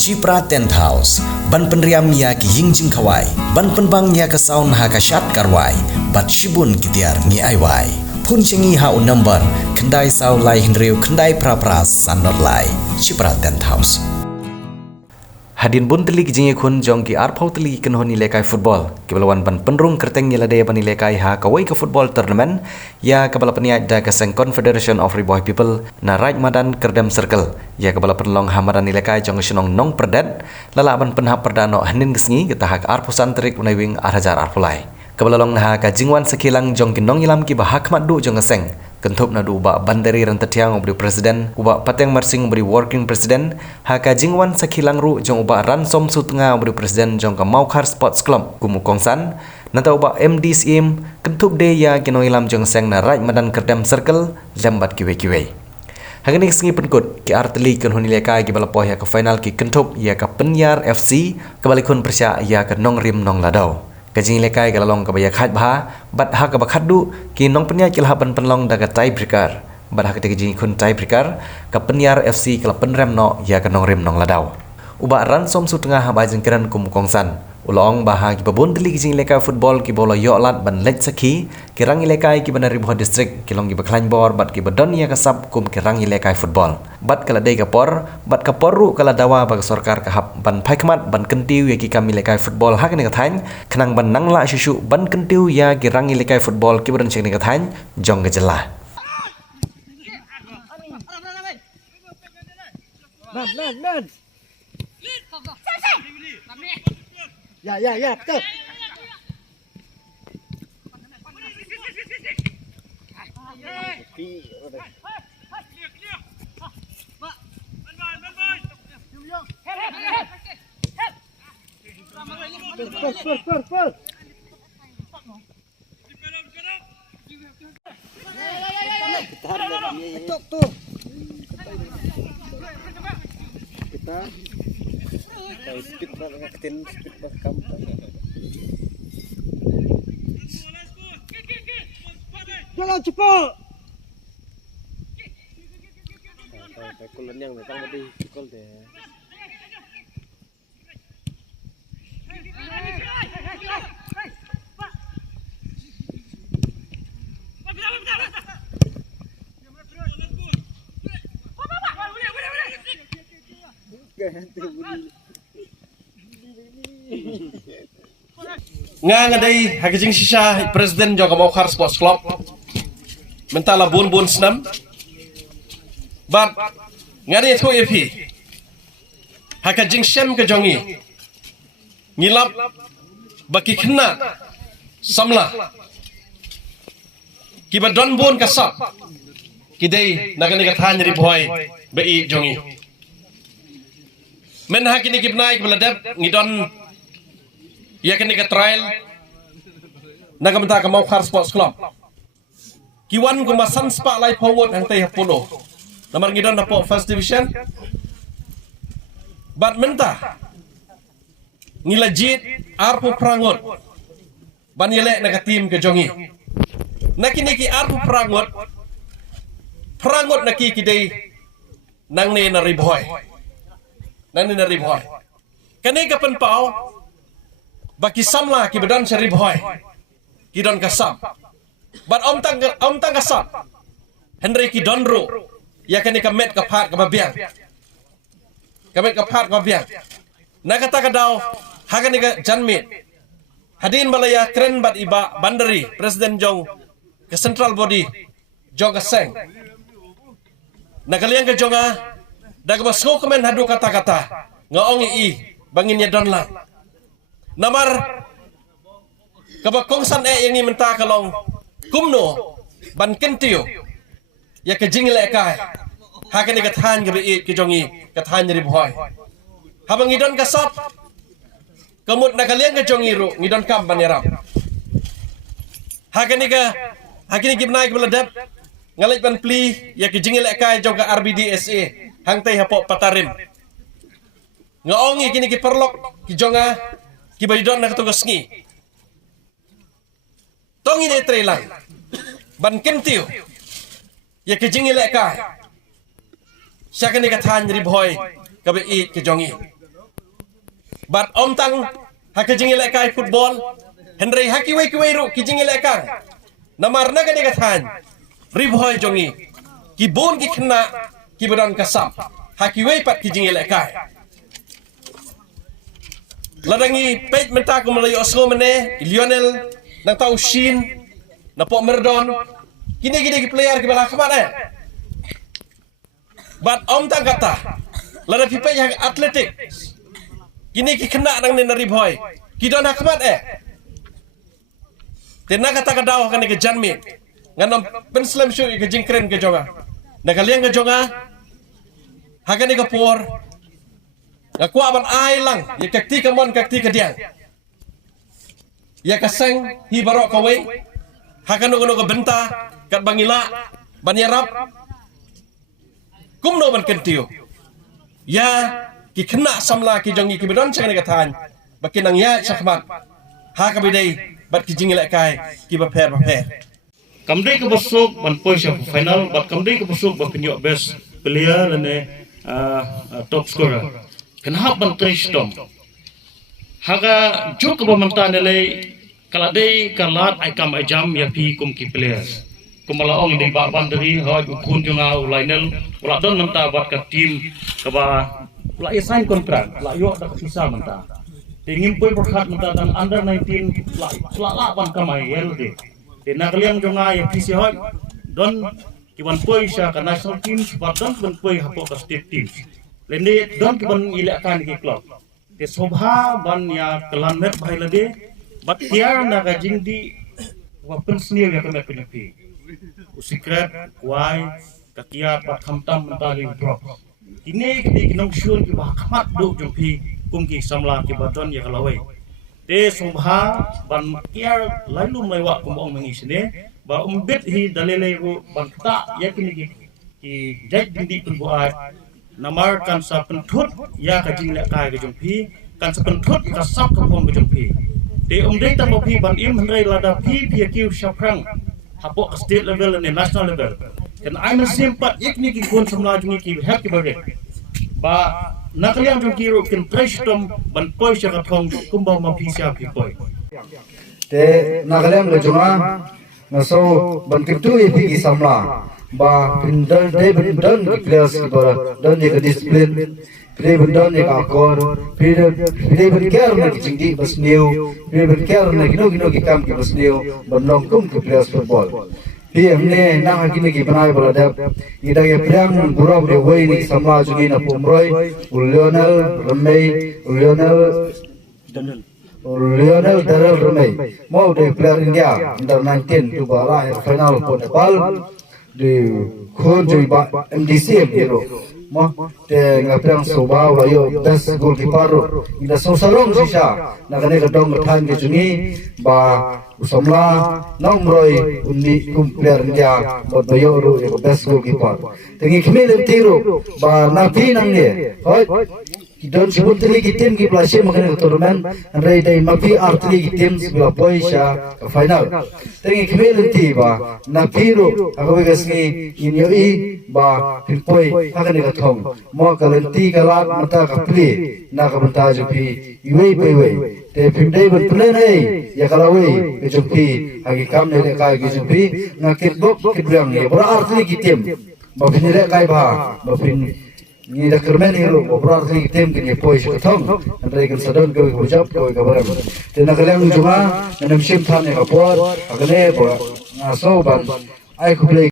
Cipra Tent House, ban penriam ya ki yingjing kawai, ban penbang ya ka saun ha ka syat karwai, bat shibun kitiar ni aiwai. Pun cengi ha un number, kendai sau lai hinriu kendai pra-pra sanor lai. Cipra Tent House. Hadin bun teli kijingi kun jong ki arpau teli kenhon lekai football. Kibalawan ban penrung kerteng yelade ban lekai ha kawai ke football tournament ya kabala peniat da keseng Confederation of Riboy People na right madan kerdam circle ya kabala penlong hamadan lekai jong senong nong perdat lala ban penhap perdano hanin kesngi kita hak arpusan terik unaiwing arhajar arpulai. Kabala long ha ka jingwan sekilang jong kinong ilam ki bahak madu jong keseng kentup nadu ubak bandari rentetiang ubri presiden ubak pateng marsing ubri working president haka jingwan sakilang ru jong ubak ransom sutnga ubri presiden jong ka Maukar Sports Club kumu kongsan nata ubak MDCM kentup de ya kino ilam jong seng na right madan kerdam circle lambat kiwe hangani sengi penkut ki arteli kan huni lekai ki balapoh ya ka final ki kentup ya ka Penyar FC kebalikun persya ya ka nong rim nong ladau kajing lekai galalong kabaya khat bha bat ha ka bakhadu ki nong penya kilhaban penlong daga tie breaker bat ha ketika jing kun tie breaker ka Penyar FC kala penrem no ya ka nong rim nong ladau uba ransom su tengah ha bajing keran kum kongsan ulong baha ki babon deli kajing lekai football ki bola yolat ban let sakhi kirang lekai ki banari boh district kilong ki baklan bor bat ki badon ya kasap kum kirang lekai football bat kala dei kapor bat kaporu kala dawa bag sarkar ka hap ban phaikmat ban kentiu ya ki kami lekai football ha kene kathain khnang ban nangla shushu ban kentiu ya ki rangi lekai football ki badan cheng ne kathain jong gejela Lan. Ya, betul. Full. Betul tuh. Kita speed banget kampanye. Jalan cepat. Kulen yang datang tadi kul deh. Ngadai hagijing sisa presiden jong Maukar Sports Club mentala bun senam bat ngadai tu epi hagijing sem ke jongi ngilap baki kena samla kiba don bun kasap kidai nagani kathan riboy bei jongi men hakini kibnai beladap ngidon ya kini ke trial nagamta ka Maukar Sports Club kiwan kumasan spa lai pawot ang tay hapulo namar ngidon na po first division badminton ngilajit arpo prangot banile naga team ke jongi nakini ki arpo prangot naki kidai nang ne na riboy kani ka penpau baki samla ki bedan serib hoy ki don kasam bat om tang kasam Henry ki don ro ya kani ka met ka phat ka babiang na kata ka daw hagani ka janmit hadin balaya kren bat iba bandari presiden jong ke central body jong ka seng nagaliang ka jonga daga basko komen hadu kata-kata ngaong i bangin ya don lang namar kabakongsan yang ni mentah kalong kumno ban kentiu ya ke jingile kai hakani kathan gabe ke jongi kathan riboy habang idon kasap kamut nakaliang ke jongi ru ngidon kam banyaram hakani gibnai ke beladap ngalaj ban pli ya ke jingile kai jong ka RBDSA hangtai hapok patarim ngaongi kini ki perlok ki jonga kibaidon nak tugas ngi tongi de trelang ban kentiu ya ke jingi leka syakani kathan riboy kabe i ke jongi bat om tang haka jingi lekai football henry haki wei kwei ru ki jingi lekang namar na gani kathan ribhoi jongi ki bon ki khna ki badan kasap haki wei pat ki jingi lekai ladangi page menta ko malayo oslo mene Lionel nang tau Shin na po Merdon kini ki player ki bala khamat bat om tang kata lada pi page hak atletik kini ki kena nang ni ribhoi ki don hakmat tena kata kadau kan ke janmi nganam pen slam show ke jingkren ke jonga nakaliang ke jonga hakani ke por ngaku aban ai lang ya kakti ke mon kakti ke diang ya kaseng hi barok kawe hakano kono ke benta kat bangila banyarap kumno ban kentiu ya ki kena samla ki jongi ki bedon chang ni kathan bakinang ya chakmat ha ka bidai bat ki jingi lekai ki ba pher Kamdei ke busuk ban poin final bat kamdei ke busuk ba pinyo best player lene top scorer kenhap ban tristom haga juk ba mantan le kaladei kalat ai kam ai jam ya pi kum ki players kumala ong di ba bandari ha kun junga ulainel ula don namta bat ka team ka ba ula sign kontrak la yo da visa manta tingin poin berkat manta dan under 19 la ban kamai yelde de nakaliang jonga ya visa ha don kiban poin sya ka national team bat don ban poin hapo ka state team lende don kiban ilakan ki club de sobha ban ya kelamet bhai lade bat tiar naga jingdi wa pensniu ya kamet penepi usikret wai kakiat bat khamtam mentali drop ini ketik nong syun ki ba khamat do jumpi kumki samla ki baton ya kalawai te sobha ban tiar lalu maiwa kumong mengisne ba umbet hi dalele ru ban ta ya kini ki jaj dindi penbuat namar kan sa pentut ya ka jingle kai ke jumpi kan sa pentut ka sap ka pon ke jumpi te umdei tam pi ban im hendrai lada pi kiu syaprang hapo state level and national level kan I'm a simpat ikni ki kon samla jungi ki hak ki bare ba nakaliang jungi ro kin prestom ban poi sya ka thong kumba ma pi sya pi poi te nakaliang le junga na so ban kitu e pi ki samla ba pindal de pindal ki players ki bara dan ye ka discipline Pilihan benda ni kakor, pilihan berkar nak jingdi basniu, pilihan berkar nak gino ki kam ki basniu, bandong kum ki players football. Pilihan ni nak gini ki panai beradab, ida ye pilihan buruk de way ni sama juga na pumroy, Lionel Remey, Lionel Darrell Remey, mau de player India under 19 tu bala final pun Nepal di khun jui ba MDC hero. Mo te ngaprang soba wayo best goalkeeper ida sosarong sisa nakane kadong than ke jungi ba usamla nomroi undi kum player dia bot bayo ru best goalkeeper tengi khmel tiro ba na pi nang ne hoi kidon sibut tri ki team ki plase makane tournament rai dai mapi artri ki team sibla poisha final tengi khmel ti ba na piro agawe gasni inyo i ba pinpoi hakane ka thong mo kalanti kalat mata ka pli na ka banta jupi iwei pewei te pindai ban plan ai ya kalawei pe jupi agi kam ne ka gi jupi na kitbok kibrang ye bra artli ki team ba pinire kai ba ba pin ni da kermen hero bra artli ki team ki poi ka thong andai kan sadon ko hujab ko ka baram te na kalang juma na namshim thane ka por agane ba so ban ai ku play